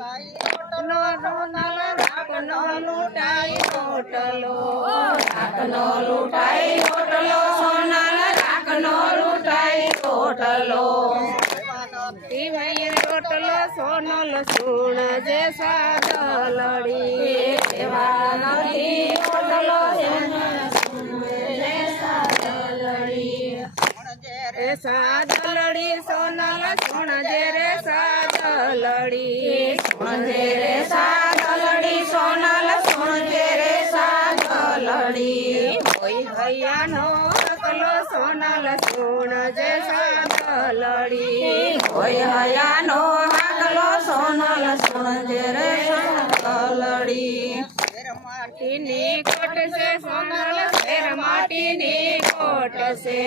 સોનલ રાખનો લૂંટાઈ રોટલો રાખનો લૂંટાઈ રોટલો સોનલ રાખનો લૂંટાઈ રોટલો પીવાય રોટલો સોનલ સુણ જે સાદલડી એવા નથી રોટલો સોનલ જે સાદલડી રે સાદલડી સોનલ સુણ જે રે સાદલડી સુણજે રે સાદલડી સોનલ સુણજે રે સાદલડી કોઈ હૈયાનો હકલો સોનલ સુણ જે સાદલડી કોઈ હયાનો હાકલો સોનલ સુણજે રે સાદલડી માટીની કોટ છે સોનલ શેર માટીની કોટ છે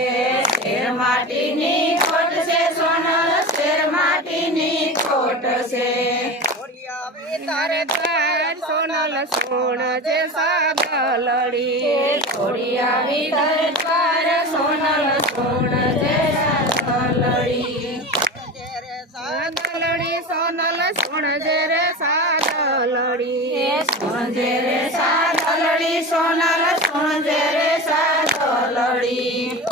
શેર માટીની ખોટ છે સોનલ શેર માટીની ખોટ છે તારે દ્વાર સોનલ સુણ જે સાદલડી થોડી આવી તારે દ્વાર સોનલ સુણ જે સાદલડી સાદલડી સોનલ સુણ જે રે સાદલડી સુણજે રે સાદલડી સોનલ સુણજે રે સાદલડી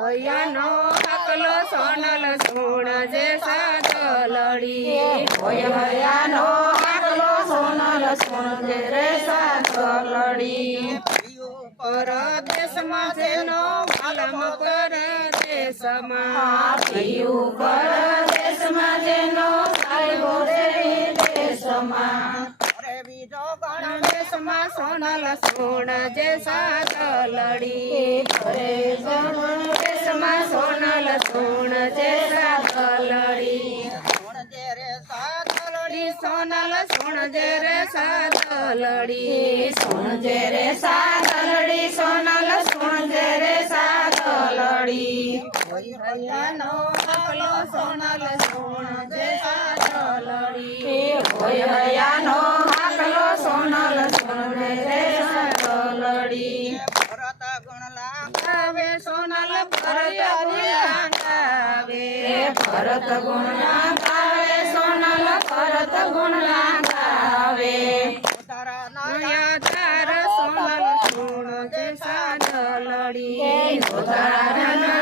હૈયાનો હકલો સોનલ સુણ જે સાદલડી કોઈ હયાનો હાકલો સોનલ સુણજે રે સાદલડી પરદેશમાં જેનો વાલમ પરદેશમાં પીયું પરદેશમાં જેનો સાહેબો રે દેશમાં દેશમાં સોનલ સુણ જે સાદલડી દેશમાં સોનલ સુણ જે સાદલડી સોનલ સુણ જે રે સાદલડી સુણજે રે સાદલડી સોનલ સુણજે રે સાદલડી હૈયાનો હકલો સોનલ સુણ જે સાદલડી કોઈ હયાનો હાકલો સોનલ સુણજે રે સાદલડી ગાવે સોનલ ભરત ગાવે ભરત ગુણના ગાવે સોનલ ભરત ગુણના ગાવે તાર સોનલ સુણ જે સાદલડી તારા